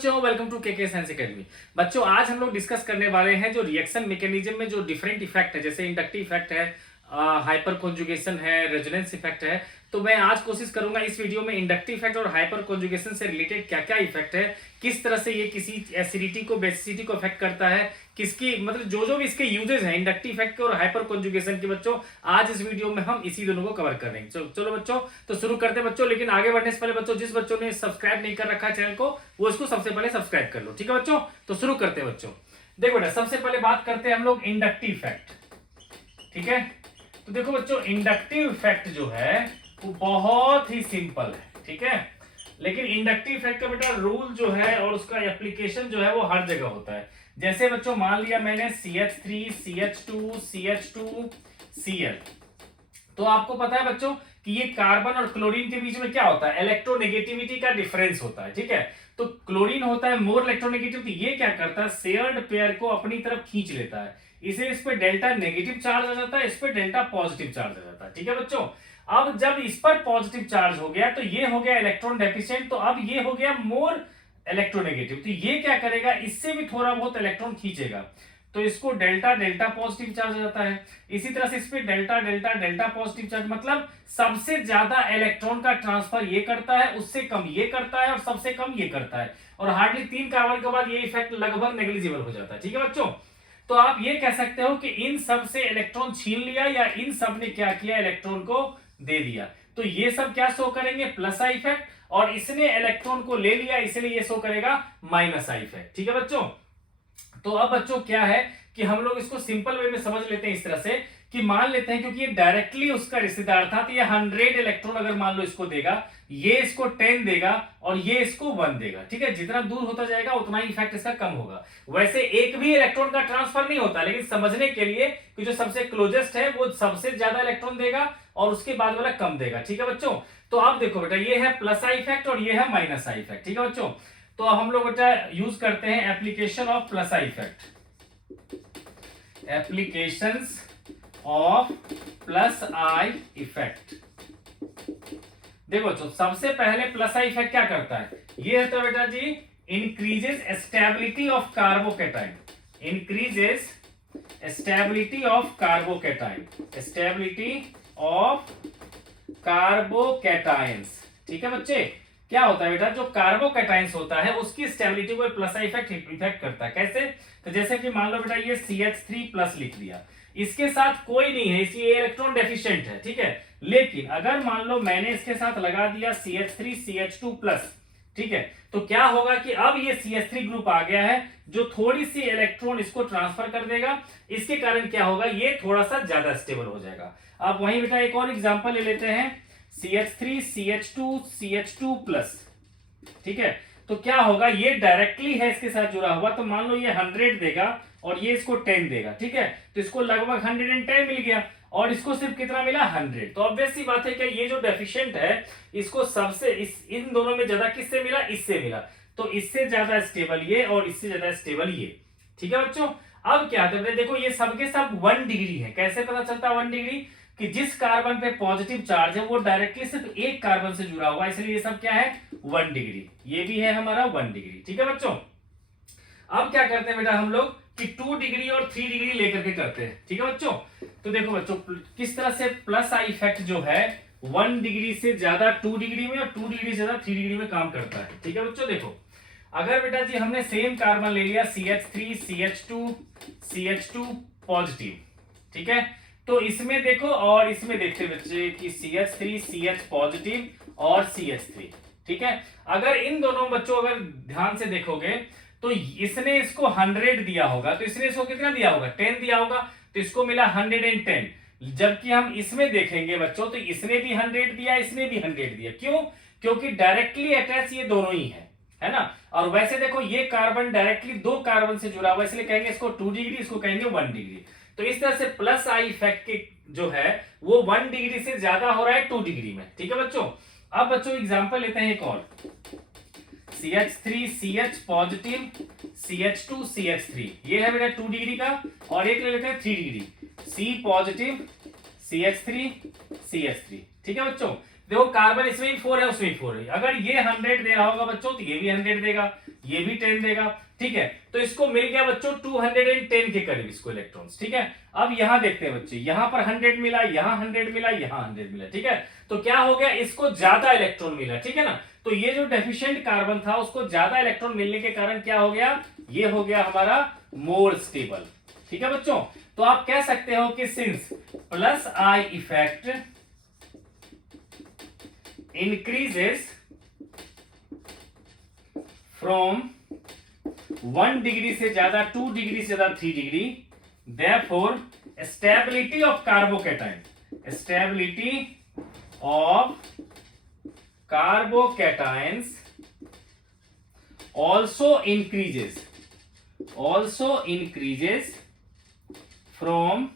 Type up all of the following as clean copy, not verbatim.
बच्चों, welcome to के science academy. बच्चों, आज हम लोग डिस्कस करने वाले हैं जो रिएक्शन मैकेनिज्म में जो डिफरेंट इफेक्ट है, जैसे इंडक्टिव इफेक्ट है, हाइपर कॉन्जुगेशन है, रेजोनेंस इफेक्ट है। तो मैं आज कोशिश करूंगा इस वीडियो में इंडक्टिव इफेक्ट और हाइपर कॉन्जुगेशन से रिलेटेड क्या क्या इफेक्ट है, किस तरह से ये किसी एसिडिटी को बेसिसिटी को इफेक्ट करता है, किसकी मतलब जो भी इसके यूजेस हैं इंडक्टिव इफेक्ट के और हाइपर कॉन्जुगेशन के। बच्चों, आज इस वीडियो में हम इसी दोनों को कवर कर रहे हैं। चलो बच्चों, तो शुरू करते हैं बच्चों। लेकिन आगे बढ़ने से पहले बच्चों, जिस बच्चों ने सब्सक्राइब नहीं कर रखा है चैनल को, वो इसको सबसे पहले सब्सक्राइब कर लो। ठीक है बच्चों, तो शुरू करते हैं बच्चों। देखो बेटा, सबसे पहले बात करते हैं हम लोग इंडक्टिव इफेक्ट। ठीक है, तो देखो बच्चों, इंडक्टिव इफेक्ट जो है वो बहुत ही सिंपल है। ठीक है, लेकिन इंडक्टिव इफेक्ट का बेटा रूल जो है और उसका एप्लीकेशन जो है वो हर जगह होता है। जैसे बच्चों, मान लिया मैंने CH3 CH2 CH2 Cl, तो आपको पता है बच्चों कि ये कार्बन और क्लोरीन के बीच में क्या होता है, इलेक्ट्रोनेगेटिविटी का डिफरेंस होता है। ठीक है, तो क्लोरीन होता है मोर इलेक्ट्रोनेगेटिव, तो ये क्या करता है, शेयर्ड पेयर को अपनी तरफ खींच लेता है। इसे इस पे डेल्टा नेगेटिव चार्ज आ जाता है, इस पे डेल्टा पॉजिटिव चार्ज आ जाता है। ठीक है बच्चों, अब जब इस पर पॉजिटिव चार्ज हो गया तो ये हो गया इलेक्ट्रॉन डेफिशिएंट, तो अब ये हो गया मोर इलेक्ट्रोनेगेटिव, तो ये क्या करेगा, इससे भी थोड़ा बहुत इलेक्ट्रॉन खींचेगा, तो इसको डेल्टा डेल्टा पॉजिटिव चार्ज आ जाता है। इसी तरह से इस पे delta delta delta positive charge, मतलब सबसे ज्यादा इलेक्ट्रॉन का ट्रांसफर ये करता है, उससे कम ये करता है और सबसे कम ये करता है, और हार्डली 3 कार्बन के बाद ये इफेक्ट लगभग नेग्लिजिबल हो जाता है। ठीक है बच्चों, तो आप ये कह सकते हो कि इन सब से इलेक्ट्रॉन छीन लिया या इन सब ने क्या किया, इलेक्ट्रॉन को दे दिया। तो ये सब क्या शो करेंगे, प्लस आई इफेक्ट, और इसने इलेक्ट्रॉन को ले लिया इसलिए ये शो करेगा माइनस आई इफेक्ट। ठीक है बच्चों, तो अब बच्चों क्या है कि हम लोग इसको सिंपल वे में समझ लेते हैं इस तरह से कि मान लेते हैं, क्योंकि ये डायरेक्टली उसका रिश्तेदार था, तो ये 100 इलेक्ट्रॉन अगर मान लो इसको देगा, ये इसको 10 देगा और ये इसको 1 देगा। ठीक है, जितना दूर होता जाएगा उतना ही इफेक्ट इसका कम होगा। वैसे एक भी इलेक्ट्रॉन का ट्रांसफर नहीं होता, लेकिन समझने के लिए कि जो सबसे क्लोजेस्ट है वो सबसे ज्यादा इलेक्ट्रॉन देगा और उसके बाद वाला कम देगा। ठीक है बच्चों, तो आप देखो बेटा, ये है प्लस आई इफेक्ट और ये है माइनस आई इफेक्ट। ठीक है बच्चों, तो हम लोग बेटा यूज करते हैं application of plus I effect, applications of plus I effect. देखो बच्चों, सबसे पहले प्लस आई इफेक्ट क्या करता है, ये होता है बेटा जी, increases stability of carbocation, increases stability of carbocation, stability of carbocations. ठीक है बच्चे, क्या होता है बेटा, जो कार्बोकैटायंस होता है उसकी स्टेबिलिटी को प्लस आई इफेक्ट करता है। कैसे, तो जैसे कि मान लो बेटा ये CH3 प्लस लिख दिया, इसके साथ कोई नहीं है इसलिए इलेक्ट्रॉन डेफिशिएंट है। ठीक है, लेकिन अगर मान लो मैंने इसके साथ लगा दिया CH3 CH2 प्लस, ठीक है, तो क्या होगा कि अब ये CH3 ग्रुप आ गया है जो थोड़ी सी इलेक्ट्रॉन इसको ट्रांसफर कर देगा, इसके कारण क्या होगा, ये थोड़ा सा ज्यादा स्टेबल हो जाएगा। अब वहीं बेटा एक और एग्जांपल ले लेते हैं, CH3 CH2 CH2 प्लस। ठीक है, तो क्या होगा, ये डायरेक्टली है इसके साथ जुड़ा हुआ, तो मान लो ये 100 देगा और ये इसको 10 देगा। ठीक है, तो इसको लगभग 110 मिल गया और इसको सिर्फ कितना मिला, 100। तो ऑब्वियस सी बात है कि ये जो डेफिशिएंट है इसको सबसे इन दोनों में ज्यादा किससे मिला, इससे मिला, तो इससे ज्यादा स्टेबल ये और इससे ज्यादा स्टेबल ये। ठीक है बच्चों, अब क्या है, देखो ये सबके सब 1 डिग्री है। कैसे पता चलता है 1 डिग्री, कि जिस कार्बन पे पॉजिटिव चार्ज है वो डायरेक्टली सिर्फ एक कार्बन से जुड़ा हुआ है, इसलिए ये सब क्या है, 1 डिग्री। ये भी है हमारा 1 डिग्री। ठीक है बच्चों, अब क्या करते हैं बेटा हम लोग कि 2 डिग्री और 3 डिग्री लेकर के करते हैं। ठीक है बच्चों, तो देखो बच्चों किस तरह से प्लस आई इफेक्ट जो है 1 डिग्री से ज्यादा 2 डिग्री में और 2 डिग्री से ज्यादा 3 डिग्री में काम करता है। ठीक है बच्चों, देखो अगर बेटा जी हमने सेम कार्बन ले लिया CH3 CH2 CH2 पॉजिटिव, ठीक है, तो इसमें देखो और इसमें देखते बच्चे कि CH3 CH पॉजिटिव और CH3। ठीक है, अगर इन दोनों बच्चों अगर ध्यान से देखोगे तो इसने इसको 100 दिया होगा, तो इसने इसको कितना दिया होगा, 10 दिया होगा, तो इसको मिला 110। जबकि हम इसमें देखेंगे बच्चों तो इसने भी 100 दिया, इसने भी 100 दिया। क्यों, क्योंकि डायरेक्टली अटैच ये दोनों ही है ना। और वैसे देखो ये कार्बन डायरेक्टली 2 कार्बन से जुड़ा हुआ, इसलिए कहेंगे इसको 2 डिग्री, इसको कहेंगे 1 डिग्री। तो इस तरह से प्लस आई इफेक्ट के जो है वो 1 डिग्री से ज्यादा हो रहा है 2 डिग्री में। ठीक है बच्चों, अब बच्चों एग्जांपल लेते हैं एक और, CH3 CH positive CH2 CH3, ये है बेटा 2 डिग्री का, और एक ले लेते हैं 3 degree, C positive CH3 CH3। ठीक है बच्चों, देखो कार्बन इसमें भी 4 है, उसमें भी 4 है। अगर ये 100 दे रहा होगा बच्चों तो ये भी 100 देगा, ये भी 10 देगा, ठीक है। तो इसको मिल गया बच्चों 210 के करीब इसको इलेक्ट्रॉन्स, ठीक है। अब यहां देखते हैं बच्चे, यहां पर 100 मिला, यहां 100 मिला, यहां 100 मिला, ठीक है। तो क्या हो गया, इसको ज्यादा इलेक्ट्रॉन मिला, ठीक है ना। तो ये जो डेफिशिएंट कार्बन था उसको ज्यादा इलेक्ट्रॉन मिलने के कारण क्या हो गया, ये हो गया हमारा मोर स्टेबल, ठीक है बच्चों। तो आप कह सकते हो कि since plus I effect increases from 1 degree से ज्यादा, 2 डिग्री से ज्यादा, 3 degree, therefore stability of carbocation, stability of carbocations also increases from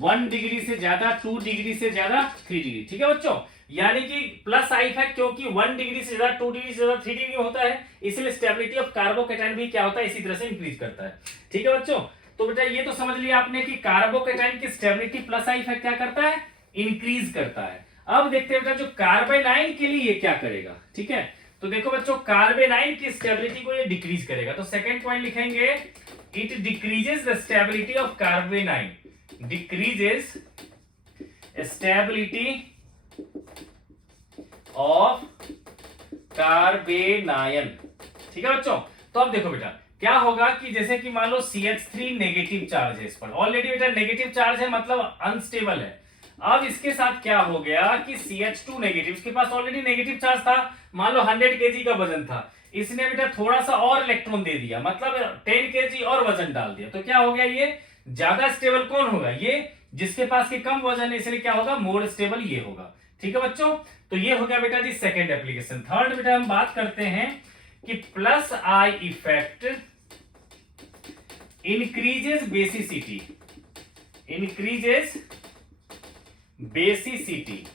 1 degree से ज्यादा, 2 डिग्री से ज्यादा, 3 डिग्री, ठीक है बच्चों। यानी कि प्लस आई इफेक्ट क्योंकि 1 डिग्री से ज्यादा, 2 डिग्री से ज्यादा, 3 डिग्री होता है, इसलिए स्टेबिलिटी ऑफ कार्बोकैटायन भी क्या होता है, इसी तरह से इंक्रीज करता है, ठीक है बच्चों। तो बेटा ये तो समझ लिया आपने कि कार्बोकैटायन की स्टेबिलिटी प्लस आई इफेक्ट क्या करता है, इंक्रीज करता है। अब देखते हैं बेटा जो कार्बेनाइन के लिए ये क्या करेगा, ठीक है। तो देखो बच्चों कार्बेनाइन की स्टेबिलिटी को ये डिक्रीज करेगा। तो सेकंड पॉइंट लिखेंगे, it decreases the stability of कार्बेनाइन, decreases stability of कार्बेनाइन, ठीक है बच्चों। तो अब देखो बेटा क्या होगा कि जैसे कि मान लो CH3 नेगेटिव चार्ज है इस पर, ऑलरेडी बेटा नेगेटिव चार्ज है मतलब अनस्टेबल है। अब इसके साथ क्या हो गया कि CH2 नेगेटिव, इसके पास ऑलरेडी नेगेटिव चार्ज था, मान लो 100 kg का वजन था, इसने बेटा थोड़ा सा और इलेक्ट्रॉन दे दिया, मतलब 10 kg और वजन डाल दिया। तो क्या हो गया, ये ज्यादा स्टेबल कौन होगा, ये जिसके पास के कम वजन है, इसलिए क्या होगा, मोर स्टेबल ये होगा, ठीक है बच्चों। तो ये हो गया बेटा जी सेकेंड एप्लीकेशन। थर्ड बेटा हम बात करते हैं कि plus I effect increases basicity, increases basicity,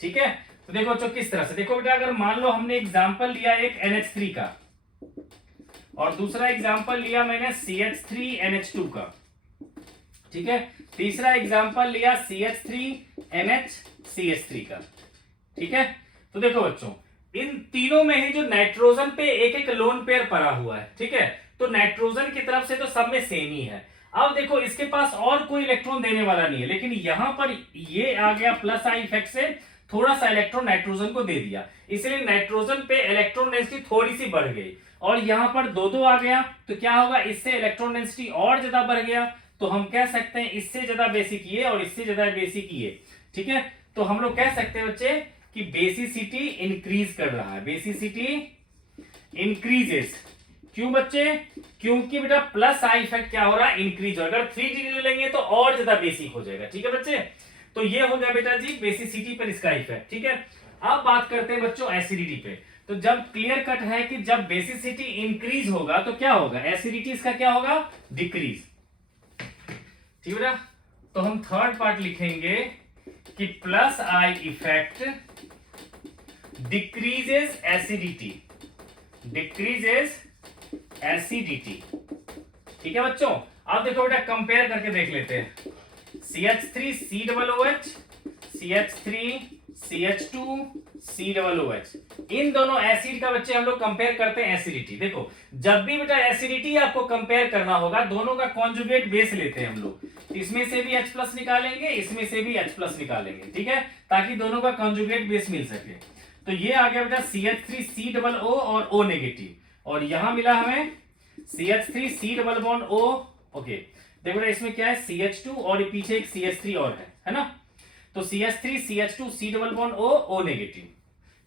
ठीक है। तो देखो बच्चों किस तरह से, देखो बेटा अगर मान लो हमने एग्जांपल लिया एक NH3 का और दूसरा एग्जांपल लिया मैंने CH3NH2 का, ठीक है। तीसरा एग्जांपल लिया CH3NHCH3 का, ठीक है। तो देखो बच्चों इन तीनों में ही जो नाइट्रोजन पे एक एक लोन पेयर पड़ा हुआ है, ठीक है। तो नाइट्रोजन की तरफ से तो सब में सेम ही है। अब देखो इसके पास और कोई इलेक्ट्रॉन देने वाला नहीं है, लेकिन यहां पर ये आ गया प्लस आई इफेक्ट से थोड़ा सा इलेक्ट्रॉन नाइट्रोजन को दे दिया, इसलिए नाइट्रोजन पे इलेक्ट्रॉन डेंसिटी थोड़ी सी बढ़ गई और यहां पर 2-2 आ गया। तो क्या होगा, इससे इलेक्ट्रॉन डेंसिटी और ज्यादा बढ़ गया। तो हम कह सकते हैं इससे ज्यादा बेसिक ये और इससे ज्यादा बेसिक ये, ठीक है। तो हम लोग कह सकते हैं बच्चे कि बेसिसिटी इंक्रीज कर रहा है, बेसिसिटी इंक्रीजेस। क्यों बच्चे, क्योंकि बेटा प्लस आई इफेक्ट क्या हो रहा है, इंक्रीज हो रहा है। अगर 3 डिग्री लेंगे तो और ज्यादा बेसिक हो जाएगा, ठीक है बच्चे। तो ये हो गया बेटा जी बेसिसिटी पर इसका इफेक्ट, ठीक है। अब बात करते हैं बच्चों एसिडिटी पे। तो जब क्लियर कट है कि जब बेसिसिटी इंक्रीज होगा तो क्या होगा, एसिडिटी इसका क्या होगा, डिक्रीज, ठीक है बेटा। तो हम थर्ड पार्ट लिखेंगे कि plus I effect decreases acidity, decreases acidity, ठीक है बच्चों। अब देखो बेटा कंपेयर करके देख लेते हैं, CH3COOH, CH3CH2COOH, इन दोनों एसिड का बच्चे हम लोग कंपेयर करते हैं एसिडिटी। देखो जब भी बेटा एसिडिटी आपको कंपेयर करना होगा, दोनों का कॉन्जुगेट बेस लेते हैं हम लोग। इसमें से भी H+ निकालेंगे, इसमें से भी H+ निकालेंगे, ठीक है, ताकि दोनों का कॉन्जुगेट बेस मिल सके। तो ये आ गया बेटा CH3COO और O नेगेटिव, और यहां मिला हमें CH3C+O। ओके देखो बेटा इसमें क्या है, CH2 और ये पीछे एक CH3 और है ना। तो CH3CH2C+O नेगेटिव,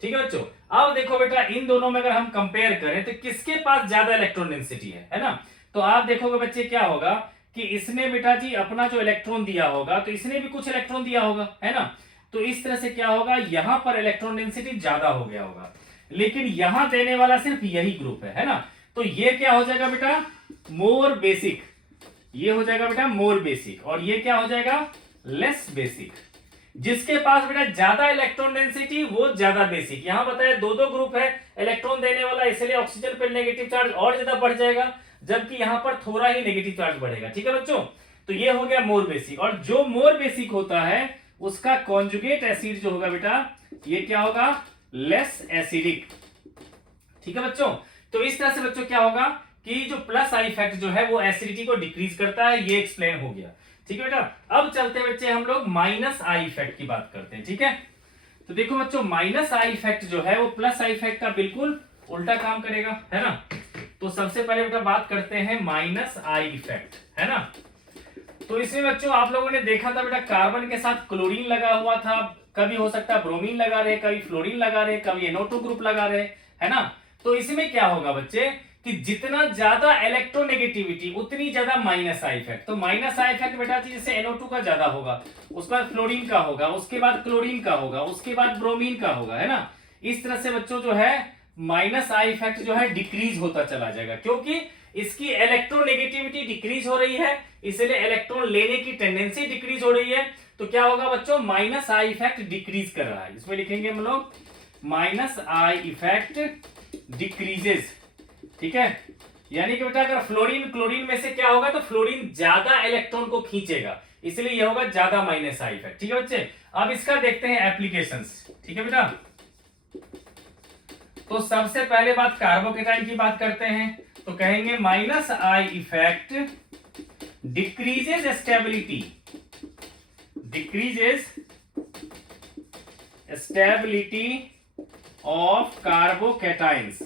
ठीक है बच्चों। अब देखो बेटा इन दोनों में अगर हम कंपेयर करें तो किसके पास ज्यादा इलेक्ट्रॉन डेंसिटी है ना। तो आप देखोगे बच्चे क्या होगा कि इसने बेटा जी अपना जो इलेक्ट्रॉन दिया होगा, तो इसने भी कुछ इलेक्ट्रॉन दिया होगा, है ना। तो इस तरह से क्या होगा, यहां पर इलेक्ट्रॉन डेंसिटी ज्यादा हो गया होगा, लेकिन यहां देने वाला सिर्फ यही ग्रुप है ना। तो ये क्या हो जाएगा बेटा, मोर बेसिक, ये हो जाएगा बेटा मोर बेसिक, और ये क्या हो जाएगा, लेस बेसिक। जिसके पास बेटा ज्यादा इलेक्ट्रॉन डेंसिटी वो ज्यादा बेसिक। यहां बताया 2-2 ग्रुप है इलेक्ट्रॉन देने वाला, इसलिए ऑक्सीजन पर नेगेटिव चार्ज और ज्यादा बढ़ जाएगा, जबकि यहां पर थोड़ा ही नेगेटिव चार्ज बढ़ेगा, ठीक है बच्चों। तो ये हो गया मोर बेसिक, और जो मोर बेसिक होता है उसका कॉन्जुगेट एसिड जो होगा बेटा ये क्या होगा, लेस एसिडिक। ठीक है बच्चों, तो इस तरह से बच्चों क्या होगा कि जो प्लस आई इफेक्ट जो है वो एसिडिटी को डिक्रीज करता है, ये एक्सप्लेन हो गया। ठीक है बेटा, अब चलते हैं बच्चे हम लोग माइनस आई इफेक्ट की बात करते हैं। ठीक है, तो देखो बच्चों माइनस आई इफेक्ट जो है वो प्लस आई इफेक्ट का बिल्कुल उल्टा काम करेगा, है ना। तो सबसे पहले बेटा बात करते हैं माइनस आई इफेक्ट, है ना। तो इसमें बच्चों आप लोगों ने देखा था बेटा कार्बन के साथ क्लोरीन लगा हुआ था, कभी हो सकता है ब्रोमीन लगा रहे, कभी फ्लोरीन लगा रहे, कभी NO2 ग्रुप लगा रहे, है ना। तो इसमें क्या होगा बच्चे कि जितना ज्यादा इलेक्ट्रोनेगेटिविटी उतनी ज्यादा माइनस आई इफेक्ट। तो माइनस आई इफेक्ट बेटा जैसे NO2 का ज्यादा होगा, उसके बाद फ्लोरीन का होगा, उसके बाद क्लोरीन का होगा, उसके बाद ब्रोमीन का होगा, है ना। इस तरह से बच्चों जो है माइनस आई इफेक्ट जो है डिक्रीज होता चला जाएगा, क्योंकि इसकी इलेक्ट्रोनेगेटिविटी डिक्रीज हो रही है, इसलिए इलेक्ट्रॉन लेने की टेंडेंसी डिक्रीज हो रही है। तो क्या होगा बच्चों, माइनस आई इफेक्ट डिक्रीज कर रहा है। इसमें लिखेंगे हम लोग माइनस आई इफेक्ट डिक्रीजेस। ठीक है, यानी कि बेटा अगर फ्लोरीन क्लोरीन में से क्या होगा तो फ्लोरीन ज्यादा इलेक्ट्रॉन को खींचेगा, इसलिए यह होगा ज्यादा माइनस आई इफेक्ट। ठीक है बच्चे, अब इसका देखते हैं एप्लीकेशंस। ठीक है बेटा, तो सबसे पहले बात कार्बोकेटाइन की बात करते हैं, तो कहेंगे minus I effect decreases stability, decreases stability of carbocations,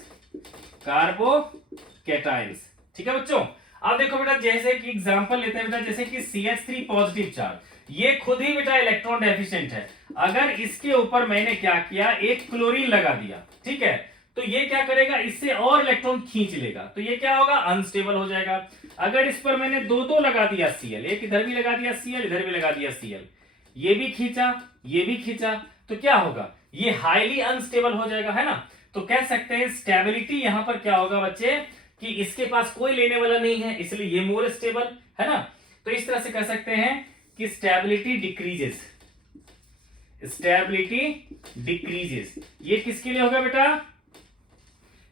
carbocations. ठीक है बच्चों, अब देखो बेटा जैसे कि एग्जांपल लेते हैं बेटा, जैसे कि CH3 पॉजिटिव चार्ज, ये खुद ही बेटा इलेक्ट्रॉन डेफिशिएंट है। अगर इसके ऊपर मैंने क्या किया, एक क्लोरीन लगा दिया, ठीक है, तो ये क्या करेगा, इससे और इलेक्ट्रॉन खींच लेगा, तो ये क्या होगा, अनस्टेबल हो जाएगा। अगर इस पर मैंने दो लगा दिया Cl, एक इधर भी लगा दिया Cl, इधर भी लगा दिया Cl, ये भी खींचा ये भी खींचा, तो क्या होगा, ये हाईली अनस्टेबल हो जाएगा, है ना। तो कह सकते हैं स्टेबिलिटी यहां पर क्या होगा बच्चे कि इसके पास कोई लेने वाला नहीं है, इसलिए ये मोर स्टेबल, है ना। तो इस तरह से कह सकते हैं कि स्टेबिलिटी डिक्रीजेस, स्टेबिलिटी डिक्रीजेस। ये किसके लिए होगा बेटा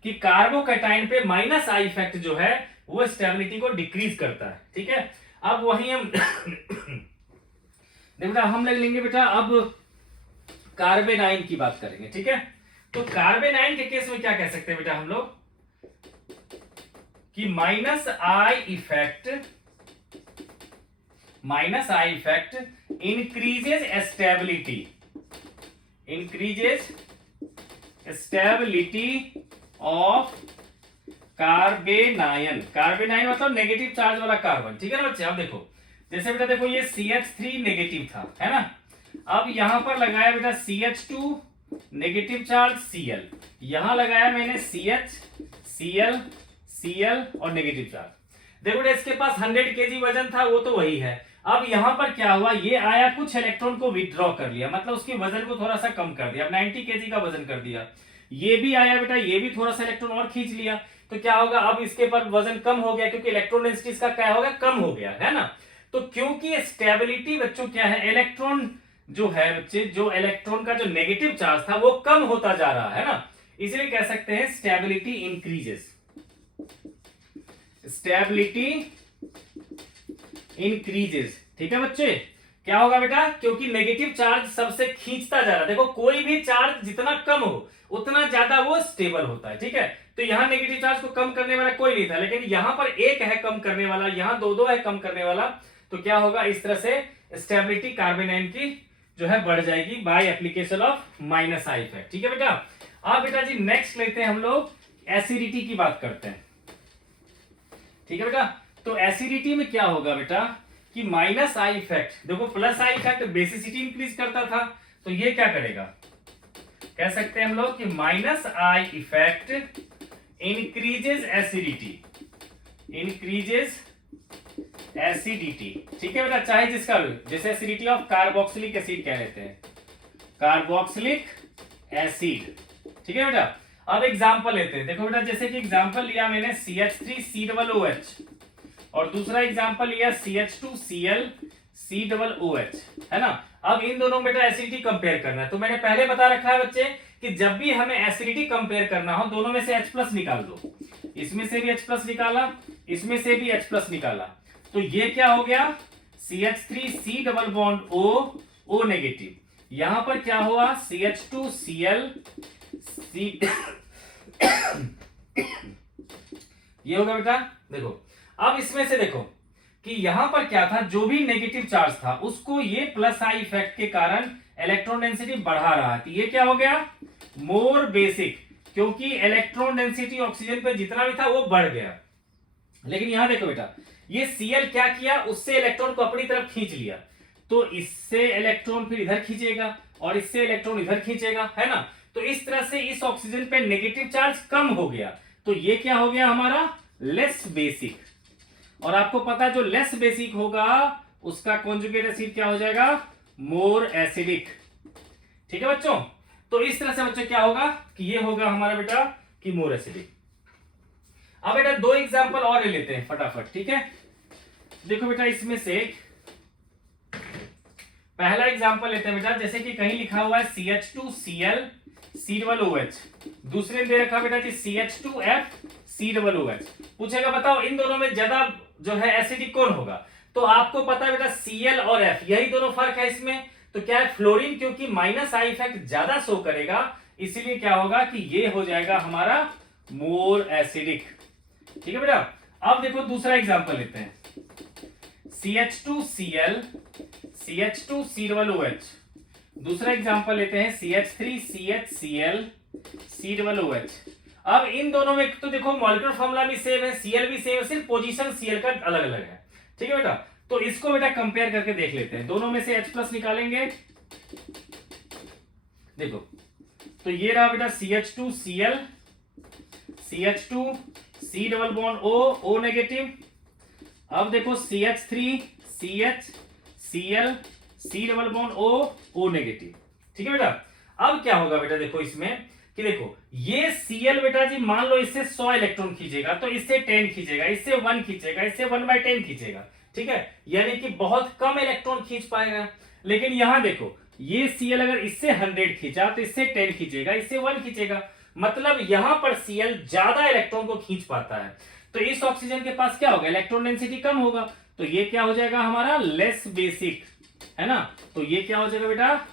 कि कार्बोकेटाइन पे माइनस आई इफेक्ट जो है वो स्टेबिलिटी को डिक्रीज करता है। ठीक है, अब वही हम बेटा हम ले लेंगे बेटा, अब कार्बेनाइन की बात करेंगे। ठीक है, तो कार्बेनाइन के केस में क्या कह सकते हैं बेटा हम लोग कि minus I effect increases stability, increases stability of कार्बेनाइन। कार्बेनाइन मतलब नेगेटिव चार्ज वाला कार्बन। ठीक है ना बच्चे, अब देखो जैसे बेटा देखो ये CH3 नेगेटिव था, है ना। अब यहां पर लगाया बेटा CH2 नेगेटिव चार्ज Cl, यहां लगाया मैंने CH Cl Cl और नेगेटिव चार्ज। देखो बेटा इसके पास 100 kg वजन था, वो तो वही है। अब यहां पर क्या हुआ, ये आया कुछ इलेक्ट्रॉन को विथड्रॉ कर लिया, मतलब उसके वजन को थोड़ा सा कम कर दिया, अब 90 kg का वजन कर दिया। ये भी आया बेटा, ये भी थोड़ा सा इलेक्ट्रॉन और खींच लिया, तो क्या होगा, अब इसके पर वजन कम हो गया, क्योंकि इलेक्ट्रॉन डेंसिटी इसका क्या होगा, कम हो गया, है ना। तो क्योंकि स्टेबिलिटी बच्चों क्या है, इलेक्ट्रॉन जो है बच्चे, जो इलेक्ट्रॉन का जो नेगेटिव चार्ज था वो कम होता जा रहा है ना, इसलिए कह सकते हैं स्टेबिलिटी इंक्रीजेस, स्टेबिलिटी इंक्रीजेस। ठीक है बच्चे, क्या होगा बेटा, क्योंकि नेगेटिव चार्ज सबसे खींचता जा रहा है। देखो कोई भी चार्ज जितना कम हो उतना ज्यादा वो स्टेबल होता है। ठीक है, तो यहां नेगेटिव चार्ज को कम करने वाला कोई नहीं था, लेकिन यहां पर एक है कम करने वाला, यहां दो है कम करने वाला, तो क्या होगा, इस तरह से स्टेबिलिटी कार्बेनाइन की जो है बढ़ जाएगी by application of minus I effect. ठीक है बेटा, अब बेटा जी नेक्स्ट लेते हैं हम लोग एसिडिटी की बात करते हैं। ठीक है बेटा, तो एसिडिटी में क्या होगा बेटा कि माइनस आई इफेक्ट, देखो plus I effect basicity increase करता था, तो ये क्या करेगा, कह सकते हैं हम लोग कि minus I effect increases acidity, increases acidity. ठीक है बेटा, चाहे जिसका भी, जैसे एसिडिटी ऑफ कार्बोक्सिलिक एसिड कह लेते हैं, कार्बोक्सिलिक एसिड। ठीक है बेटा, अब एग्जांपल लेते हैं। देखो बेटा जैसे कि एग्जांपल लिया मैंने CH3COOH और दूसरा एग्जांपल लिया CH2Cl COOH, है ना। अब इन दोनों बेटा एसिडिटी कंपेयर करना है, तो मैंने पहले बता रखा है बच्चे कि जब भी हमें एसिडिटी कंपेयर करना हो, दोनों में से H+ निकाल दो, इसमें से भी H+ निकाला, इसमें से भी H+ निकाला, तो ये क्या हो गया CH3C double bond O O negative. यहां पर क्या हुआ, CH2Cl ये होगा बेटा। देखो अब इसमें से देखो कि यहां पर क्या था, जो भी नेगेटिव चार्ज था उसको ये प्लस आई इफेक्ट के कारण इलेक्ट्रॉन डेंसिटी बढ़ा रहा है, तो ये क्या हो गया, मोर बेसिक, क्योंकि इलेक्ट्रॉन डेंसिटी ऑक्सीजन पे जितना भी था वो बढ़ गया। लेकिन यहां देखो बेटा, ये Cl क्या किया, उससे इलेक्ट्रॉन को अपनी तरफ खींच लिया, तो इससे इलेक्ट्रॉन फिर इधर खींचेगा और इससे इलेक्ट्रॉन इधर खींचेगा, है ना। तो इस तरह से इस ऑक्सीजन पे नेगेटिव चार्ज कम हो गया, तो ये क्या हो गया हमारा, लेस बेसिक। और आपको पता है जो लेस बेसिक होगा उसका कॉन्जुगेट एसिड क्या हो जाएगा, मोर एसिडिक। ठीक है बच्चों, तो इस तरह से बच्चों क्या होगा कि ये होगा हमारा बेटा कि मोर एसिडिक। अब बेटा दो एग्जांपल और ले लेते हैं फटाफट, ठीक है। देखो बेटा इसमें से पहला एग्जांपल लेते हैं बेटा, जैसे कि कहीं लिखा हुआ है CH2Cl C OH, दूसरे में दे रखा बेटा कि CH2F C OH। पूछेगा बताओ इन दोनों में ज्यादा जो है एसिडिक कौन होगा, तो आपको पता है बेटा Cl और F यही दोनों फर्क है इसमें, तो क्या है फ्लोरीन, क्योंकि माइनस आई इफेक्ट ज्यादा शो करेगा, इसीलिए क्या होगा कि ये हो जाएगा हमारा मोर एसिडिक। ठीक है बेटा। अब देखो दूसरा एग्जांपल लेते हैं, CH2Cl CH2COOH, दूसरा एग्जांपल लेते हैं CH3CHCl COOH। अब इन दोनों में तो देखो मॉलिक्यूलर फॉर्मूला भी सेम है, Cl भी सेम है, सिर्फ पोजीशन Cl का अलग अलग है। ठीक है बेटा, तो इसको बेटा कंपेयर करके देख लेते हैं, दोनों में से H+ निकालेंगे। देखो तो ये रहा बेटा CH2Cl CH2 C double bond O negative. अब देखो CH3CHCl C double bond O negative. ठीक है बेटा। अब क्या होगा बेटा, देखो इसमें कि देखो ये Cl बेटा जी मान लो इससे 100 इलेक्ट्रॉन खींचेगा, तो इससे 10 खींचेगा, इससे 1 खींचेगा, इससे 1/10 खींचेगा। ठीक है, यानी कि बहुत कम इलेक्ट्रॉन खींच पाएगा। लेकिन यहां देखो ये Cl अगर इससे 100 खींचा तो इससे 10 खींचेगा, इससे 1 खींचेगा, मतलब यहां पर Cl ज्यादा इलेक्ट्रॉन को खींच पाता है। तो इस ऑक्सीजन के पास क्या होगा, इलेक्ट्रॉन डेंसिटी कम होगा, तो ये क्या हो जाएगा हमारा लेस बेसिक, है ना। तो ये क्या हो जाएगा बेटा,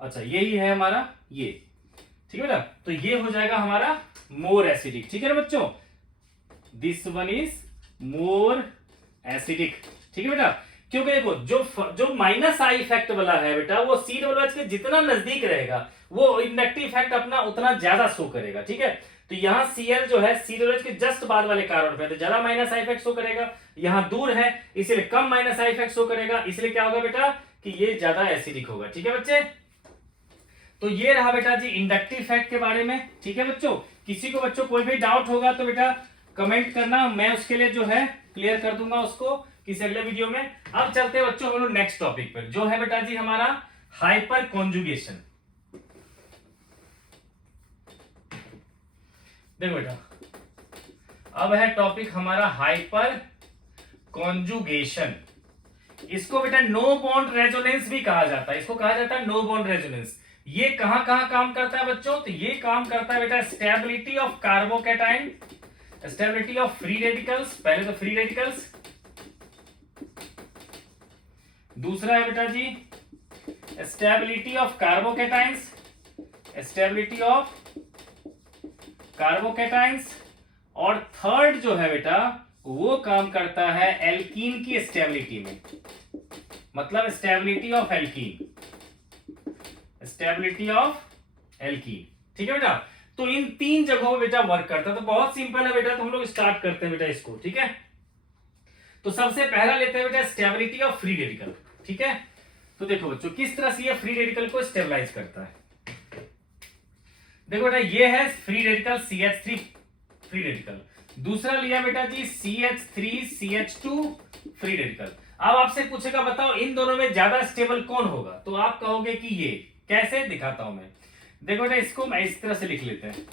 अच्छा यही है हमारा ये। ठीक है बेटा, तो ये हो जाएगा हमारा मोर एसिडिक। ठीक है ना बच्चों, this one is more acidic. ठीक है बेटा, क्योंकि देखो जो माइनस आई इफेक्ट वाला है बेटा वो COOH के जितना नजदीक रहेगा वो इंडक्टिव इफेक्ट अपना उतना ज्यादा शो करेगा। ठीक है, तो यहाँ Cl जो है COOH के जस्ट बाद वाले कार्बन पे तो ज्यादा माइनस आई इफेक्ट शो करेगा, यहाँ दूर है इसलिए कम माइनस आई इफेक्ट शो करेगा, इसलिए क्या होगा बेटा कि ये ज्यादा एसिडिक होगा। ठीक है बच्चे, तो ये रहा बेटा जी इंडक्टिव इफेक्ट के बारे में। ठीक है बच्चों, किसी को बच्चों कोई भी डाउट होगा तो बेटा कमेंट करना, मैं उसके लिए जो है क्लियर कर दूंगा उसको किसी अगले वीडियो में। अब चलते हैं बच्चों हम लोग नेक्स्ट टॉपिक पर, जो है बेटा जी हमारा हाइपर कॉन्जुगेशन। देखो बेटा अब है टॉपिक हमारा हाइपर कॉन्जुगेशन। इसको बेटा नो बॉन्ड रेजोनेंस भी कहा जाता है, इसको कहा जाता है नो बॉन्ड रेजोनेंस। ये कहां कहां काम करता है बच्चों, तो ये काम करता है बेटा stability of carbocation, stability of free radicals, पहले तो फ्री रेडिकल्स, दूसरा है बेटा जी stability of carbocations, stability of carbocations, और थर्ड जो है बेटा वो काम करता है एल्कीन की स्टेबिलिटी में, मतलब stability of alkene, stability of alkene. ठीक है बेटा, तो इन तीन जगहों बेटा वर्क करता है। तो बहुत सिंपल है बेटा, तो हम लोग स्टार्ट करते हैं बेटा इसको। ठीक है, तो सबसे पहला लेते हैं बेटा स्टेबिलिटी ऑफ फ्री रेडिकल। ठीक है, तो देखो बच्चों किस तरह से ये फ्री रेडिकल को स्टेबलाइज करता है। देखो बेटा ये है free radical CH3 free radical, दूसरा लिया बेटा जी CH3CH2 फ्री रेडिकल। अब आपसे पूछेगा बताओ इन दोनों में ज्यादा स्टेबल कौन होगा, तो आप कहोगे कि ये कैसे, दिखाता हूं मैं। देखो बेटा इसको मैं इस तरह से लिख लेते हैं,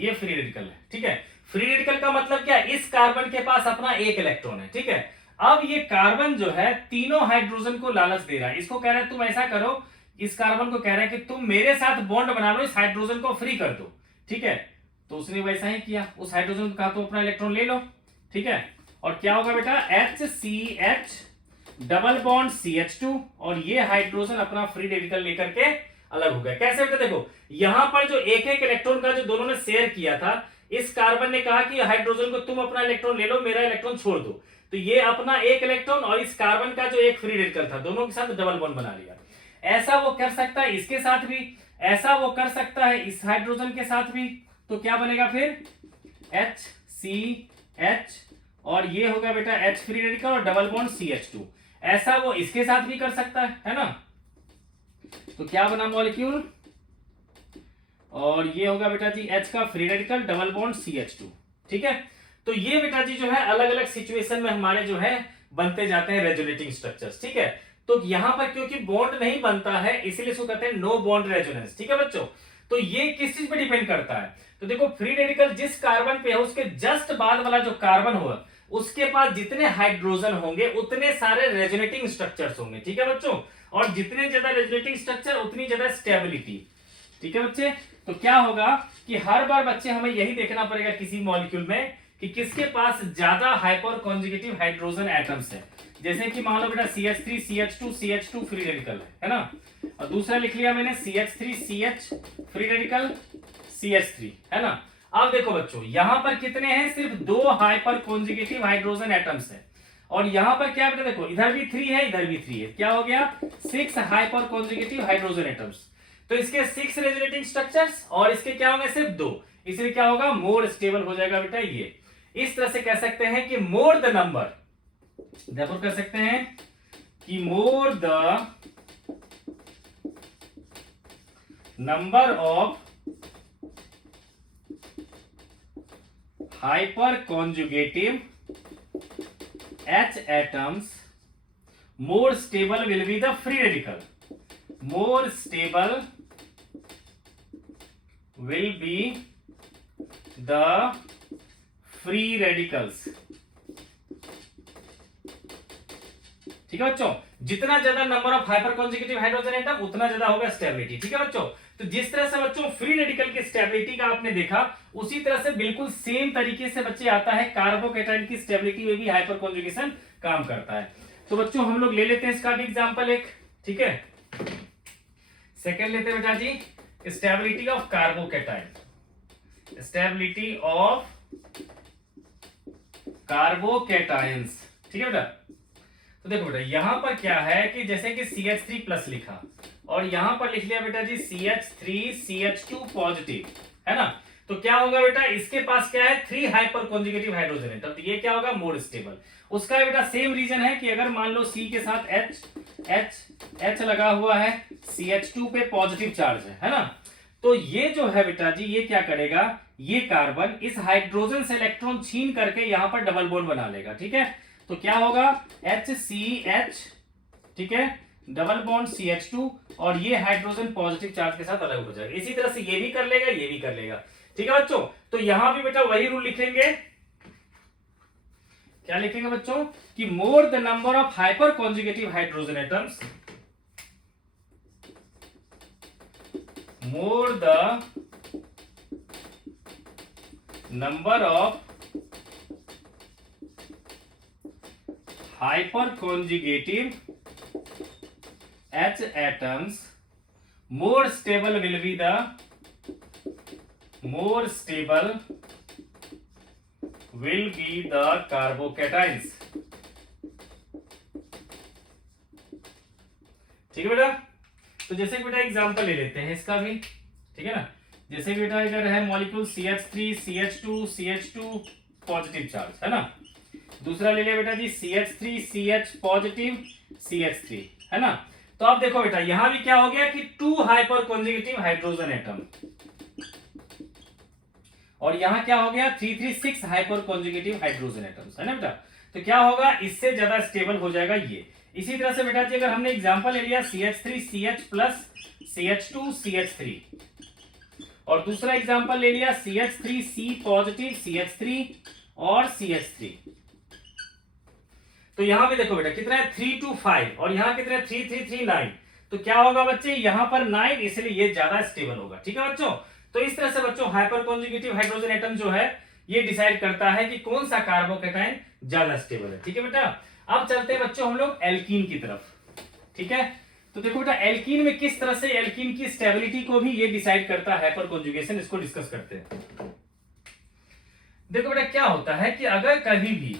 ये फ्री रेडिकल है। ठीक है, फ्री रेडिकल का मतलब क्या है, इस कार्बन के पास अपना एक इलेक्ट्रॉन है। ठीक है, अब ये कार्बन जो है तीनों हाइड्रोजन को लालच दे रहा है, इसको कह रहा है तुम ऐसा करो, इस कार्बन को कह रहा है कि तुम मेरे साथ बॉन्ड बना लो, इस हाइड्रोजन को फ्री कर दो। ठीक है, तो उसने वैसा ही किया, उस हाइड्रोजन को कहा तो अपना इलेक्ट्रॉन ले लो। ठीक है, और क्या होगा बेटा HCH डबल बॉन्ड CH2 और ये हाइड्रोजन अपना फ्री रेडिकल लेकर के अलग हो गया। कैसे बेटा देखो यहां पर जो एक एक इलेक्ट्रॉन का जो दोनों ने शेयर किया था, इस कार्बन ने कहा कि हाइड्रोजन को तुम अपना इलेक्ट्रॉन ले लो, मेरा इलेक्ट्रॉन छोड़ दो, तो ये अपना एक इलेक्ट्रॉन और इस कार्बन का जो एक फ्री रेडिकल था दोनों के साथ डबल बॉन्ड बना लिया। ऐसा वो कर सकता है इसके साथ भी, ऐसा वो कर सकता है इस हाइड्रोजन के साथ भी। तो क्या बनेगा फिर HCH और ये होगा बेटा H फ्री रेडिकल और डबल बॉन्ड CH2। ऐसा वो इसके साथ भी कर सकता है ना। तो क्या बना मॉलिक्यूल, और ये होगा बेटा जी H का free radical double bond CH2। ठीक है, तो ये बेटा जी जो है अलग अलग सिचुएशन में हमारे जो है बनते जाते हैं रेजोनेटिंग स्ट्रक्चर्स। ठीक है, तो यहां पर क्योंकि बॉन्ड नहीं बनता है इसलिए इसको कहते हैं नो बॉन्ड रेजोनेंस। ठीक है बच्चों, तो ये किस चीज पे डिपेंड करता है, तो देखो फ्री रेडिकल जिस कार्बन पे है उसके जस्ट बाद वाला जो कार्बन होगा उसके पास जितने हाइड्रोजन होंगे उतने सारे रेजोनेटिंग स्ट्रक्चर्स होंगे। ठीक है बच्चों, और जितने ज्यादा रेजोनेटिंग स्ट्रक्चर उतनी ज्यादा स्टेबिलिटी। ठीक है बच्चे, तो क्या होगा कि हर बार बच्चे हमें यही देखना पड़ेगा किसी मॉलिक्यूल में कि किसके पास ज्यादा हाइपर कॉन्जुगेटिव हाइड्रोजन एटम्स है। जैसे कि मान लो बेटा CH3 CH2 CH2 free radical है ना, और दूसरा लिख लिया मैंने CH3 CH free radical CH3 है ना। अब देखो बच्चों यहां पर कितने हैं, सिर्फ 2 हाइपर कॉन्जुगेटिव हाइड्रोजन एटम्स है, और यहां पर क्या बेटा देखो इधर भी 3 है इधर भी 3 है, क्या हो गया 6 हाइपर कॉन्जुगेटिव हाइड्रोजन एटम्स। तो इसके 6 रेजोनेटिंग स्ट्रक्चर्स और इसके क्या होंगे सिर्फ 2, इसलिए क्या होगा मोर स्टेबल हो जाएगा बेटा। ये इस तरह से कह सकते हैं कि मोर द नंबर, देखो कह सकते हैं कि more the number of hyper conjugative H atoms more stable will be the free radical, more stable will be the free radicals। ठीक है बच्चों, जितना ज्यादा number of hyper conjugative hydrogen atom उतना ज्यादा होगा स्टेबिलिटी। ठीक है बच्चों, तो जिस तरह से बच्चों फ्री रेडिकल की स्टेबिलिटी का आपने देखा उसी तरह से बिल्कुल सेम तरीके से बच्चे आता है कार्बोकेटाइन की स्टेबिलिटी में भी हाइपर कॉन्जुगेशन काम करता है। तो बच्चों हम लोग ले लेते हैं इसका भी एग्जांपल एक। ठीक है, सेकंड लेते हैं बेटा जी stability of carbocation, stability of carbocations. ठीक है बेटा, तो देखो बेटा यहां पर क्या है कि जैसे कि CH3 प्लस लिखा और यहां पर लिख लिया बेटा जी CH3 CH2 पॉजिटिव है ना, तो क्या होगा बेटा इसके पास क्या है 3 हाइपर कॉन्जुगेटिव हाइड्रोजन है, तब ये क्या होगा मोर स्टेबल। उसका बेटा सेम रीजन है कि अगर मान लो C के साथ H लगा हुआ है, CH2 पे पॉजिटिव चार्ज है ना, तो ये जो है बेटा जी ये क्या करेगा, ये कार्बन इस हाइड्रोजन से इलेक्ट्रॉन छीन करके यहां पर डबल बॉन्ड बना लेगा। ठीक है, तो क्या होगा HCH, ठीक है डबल बॉन्ड CH2 और ये हाइड्रोजन पॉजिटिव चार्ज के साथ अलग हो जाएगा। इसी तरह से ये भी कर लेगा ये भी कर लेगा। ठीक है बच्चों, तो यहां भी बेटा वही रूल लिखेंगे, क्या लिखेंगे बच्चों कि more the number of hyper conjugative hydrogen atoms, more the number of hyper conjugative H atoms more stable will be the carbocations। ठीक है बेटा, तो जैसे बेटा एग्जांपल ले लेते हैं इसका भी। ठीक है ना, जैसे बेटा इधर है molecule CH3 CH2 positive charge है ना, दूसरा ले लिया बेटा जी CH3 CH पॉजिटिव CH3 है ना। तो आप देखो बेटा यहां भी क्या हो गया कि 2 हाइपर कॉन्जुगेटिव हाइड्रोजन एटम और यहां क्या हो गया 336 हाइपर कॉन्जुगेटिव हाइड्रोजन एटम्स है ना बेटा। तो क्या होगा इससे ज्यादा स्टेबल हो जाएगा ये। इसी तरह से बेटा जी अगर हमने एग्जांपल ले लिया CH3 CH plus CH2 CH3 और दूसरा एग्जांपल ले लिया CH3 C पॉजिटिव CH3 और CH3, तो यहां पे देखो बेटा कितना है 3 2 5 और यहां कितना है 3 3 3 9, तो क्या होगा बच्चे यहां पर 9, इसलिए ये ज्यादा स्टेबल होगा। ठीक है बच्चों, तो इस तरह से बच्चों हाइपर कॉन्जुगेटिव हाइड्रोजन एटम जो है ये डिसाइड करता है कि कौन सा कार्बोकेटाइन ज्यादा स्टेबल है। ठीक है बेटा, अब चलते हैं बच्चों हम लोग एल्कीन की तरफ। ठीक है, तो देखो बेटा एल्कीन में किस तरह से एल्कीन की स्टेबिलिटी को भी ये डिसाइड करता है हाइपर कॉन्जुगेशन, इसको डिस्कस करते हैं। देखो बेटा क्या होता है कि अगर कभी भी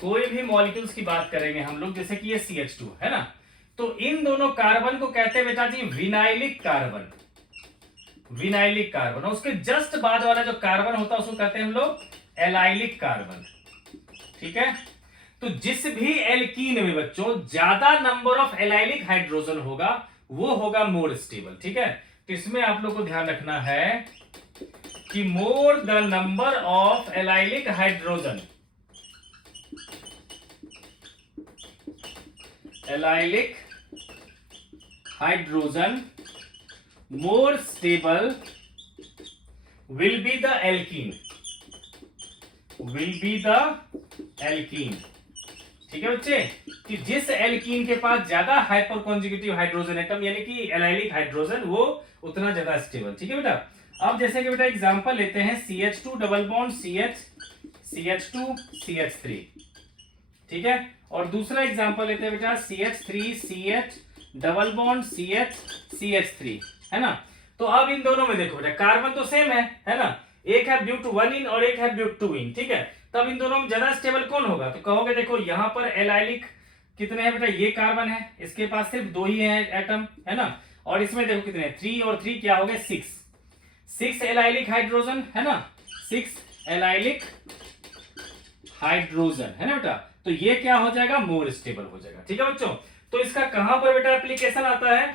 कोई भी मॉलिक्यूल्स की बात करेंगे हम लोग, जैसे कि ये CH2 है ना, तो इन दोनों कार्बन को कहते हैं बेटा जी विनाइलिक कार्बन, विनाइलिक कार्बन। और उसके जस्ट बाद वाला जो कार्बन होता है उसको कहते हैं हम लोग एलाइलिक कार्बन। ठीक है, तो जिस भी एल्कीन में बच्चों ज्यादा नंबर ऑफ एलाइलिक हाइड्रोजन होगा वो होगा मोर स्टेबल। ठीक है, तो इसमें आप लोग को ध्यान रखना है कि more the number of allylic hydrogen, allylic hydrogen more stable will be the alkene, will be the alkene. ठीक है बच्चे, कि जिस एल्कीन के पास ज्यादा हाइपर कॉन्जुगेटिव हाइड्रोजन एटम यानी कि एलाइलिक हाइड्रोजन, वो उतना ज्यादा स्टेबल। ठीक है बेटा, अब जैसे कि बेटा एग्जांपल लेते हैं CH2 double bond CH, CH2 CH3। ठीक है, और दूसरा एग्जांपल लेते हैं बेटा CH3 CH double bond CH CH3, है ना। तो अब इन दोनों में देखो बेटा कार्बन तो सेम है ना, एक है ब्यूट 1 इन और एक है ब्यूट 2 इन। ठीक है, तब इन दोनों में ज्यादा स्टेबल कौन होगा, तो कहोगे देखो यहां पर एलाइलिक कितने हैं बेटा, ये कार्बन है, इसके पास सिर्फ 2 ही है एटम, है ना। और इसमें देखो कितने हैं, 3 और 3 क्या हो गए 6 एलाइलिक हाइड्रोजन, है ना, 6 एलाइलिक हाइड्रोजन, है ना बेटा। तो ये क्या हो जाएगा, मोर स्टेबल हो जाएगा। ठीक है बच्चों, तो इसका कहां पर बेटा एप्लीकेशन आता है,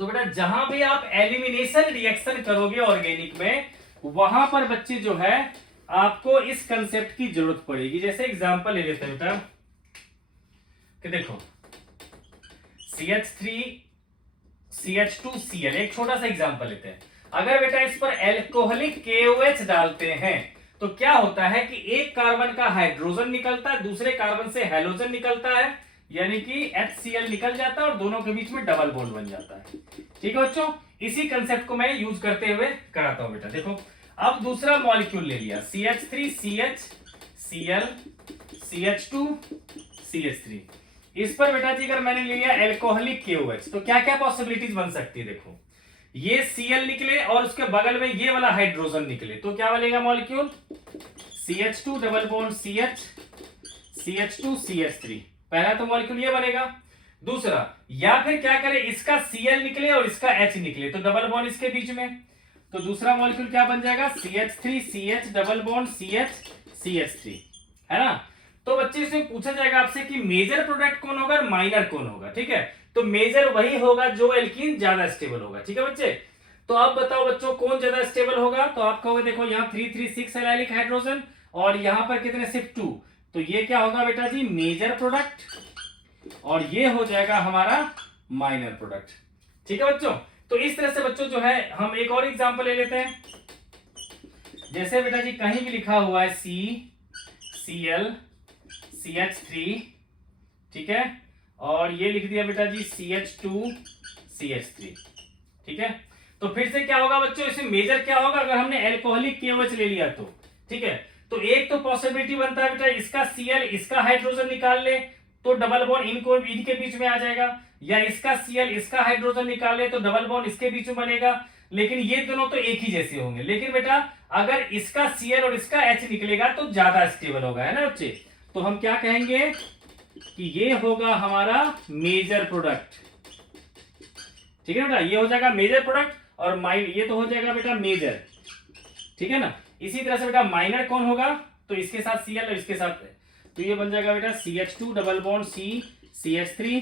तो बेटा जहां भी आप एलिमिनेशन रिएक्शन करोगे ऑर्गेनिक में, वहां पर बच्चे जो है आपको इस कंसेप्ट की जरूरत पड़ेगी। जैसे एग्जांपल ले लेते हैं बेटा कि देखो CH3 CH2 Cl, एक छोटा सा एग्जांपल लेते हैं। अगर बेटा इस पर एल्कोहलिक KOH डालते हैं तो क्या होता है कि एक कार्बन का हाइड्रोजन निकलता है, दूसरे कार्बन से हैलोजन निकलता है, यानी कि HCl निकल जाता है और दोनों के बीच में डबल बॉन्ड बन जाता है। ठीक है बच्चों, इसी कंसेप्ट को मैं यूज करते हुए कराता हूं बेटा। देखो अब दूसरा मॉलिक्यूल ले लिया CH3 CH Cl CH2 CH3, इस पर बेटा जी अगर मैंने लिया एल्कोहलिक KOH तो क्या क्या पॉसिबिलिटीज बन सकती है। देखो ये Cl निकले और उसके बगल में ये वाला हाइड्रोजन निकले, तो क्या बनेगा molecule CH2 double bond CH CH2 CH3, पहला तो मॉलिक्यूल ये बनेगा। दूसरा, या फिर क्या करें इसका Cl निकले और इसका H निकले तो डबल बॉन्ड इसके बीच में, तो दूसरा मॉलिक्यूल क्या बन जाएगा CH3 CH double bond CH CH3, है ना। तो बच्चे इसमें पूछा जाएगा आपसे कि मेजर प्रोडक्ट कौन होगा और माइनर कौन होगा। ठीक है, तो मेजर वही होगा जो एल्कीन ज्यादा स्टेबल होगा। ठीक है बच्चे, तो अब बताओ बच्चों कौन ज्यादा स्टेबल होगा, तो आप कहोगे देखो यहाँ 3 एलाइलिक हाइड्रोजन और यहाँ पर कितने सिर्फ 2, तो ये क्या होगा बेटा जी मेजर प्रोडक्ट और ये हो जाएगा हमारा माइनर प्रोडक्ट। ठीक है बच्चों, तो इस तरह से बच्चों जो है हम एक और एग्जांपल ले लेते हैं। जैसे बेटा जी कहीं भी लिखा हुआ है CCl CH3, ठीक है, और ये लिख दिया बेटा जी CH2 CH3। ठीक है, तो फिर से क्या होगा बच्चों, इसमें मेजर क्या होगा अगर हमने एल्कोहलिक KOH ले लिया तो। ठीक है, तो एक तो पॉसिबिलिटी बनता है बेटा इसका Cl इसका हाइड्रोजन निकाल ले तो डबल बॉन्ड इनके बीच में आ जाएगा, या इसका Cl इसका हाइड्रोजन निकाल ले तो डबल बॉन्ड इसके बीच में बनेगा, लेकिन ये दोनों तो एक ही जैसे होंगे। लेकिन बेटा अगर इसका Cl और इसका H निकलेगा तो ज्यादा स्टेबल होगा, है ना बच्चे। तो हम क्या कहेंगे कि ये होगा हमारा मेजर प्रोडक्ट। ठीक है बेटा, ये हो जाएगा मेजर प्रोडक्ट और ये तो हो जाएगा बेटा मेजर। ठीक है ना, इसी तरह से बेटा माइनर कौन होगा, तो इसके साथ Cl और इसके साथ, तो ये बन जाएगा बेटा CH2 double bond CH3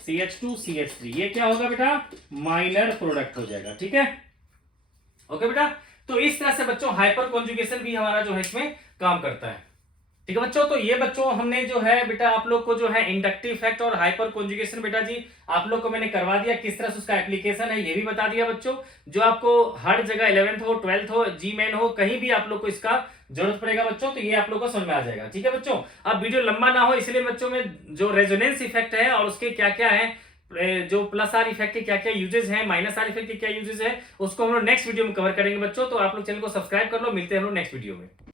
CH2 CH3, ये क्या होगा बेटा माइनर प्रोडक्ट हो जाएगा। ठीक है, ओके बेटा। तो इस तरह से बच्चों हाइपर कॉन्जुगेशन भी हमारा जो है इसमें काम करता है। ठीक है बच्चों, तो ये बच्चों हमने जो है बेटा आप लोग को जो है इंडक्टिव इफेक्ट और हाइपर कॉन्जुगेशन बेटा जी आप लोग को मैंने करवा दिया, किस तरह से उसका एप्लीकेशन है ये भी बता दिया बच्चों, जो आपको हर जगह 11th हो 12th हो GMAN हो कहीं भी आप लोग को इसका जरूरत पड़ेगा बच्चों, तो ये आप लोग को समझ में आ जाएगा। ठीक है बच्चों, अब वीडियो लंबा ना हो इसलिए बच्चों में जो रेजोनेंस इफेक्ट है और उसके क्या क्या है जो प्लस आर इफेक्ट के क्या क्या यूजेस हैं, माइनस आर इफेक्ट के क्या यूजेस है, उसको हम लोग नेक्स्ट वीडियो में कवर करेंगे बच्चों। तो आप लोग चैनल को सब्सक्राइब कर लो, मिलते हैं हम लोग नेक्स्ट वीडियो में।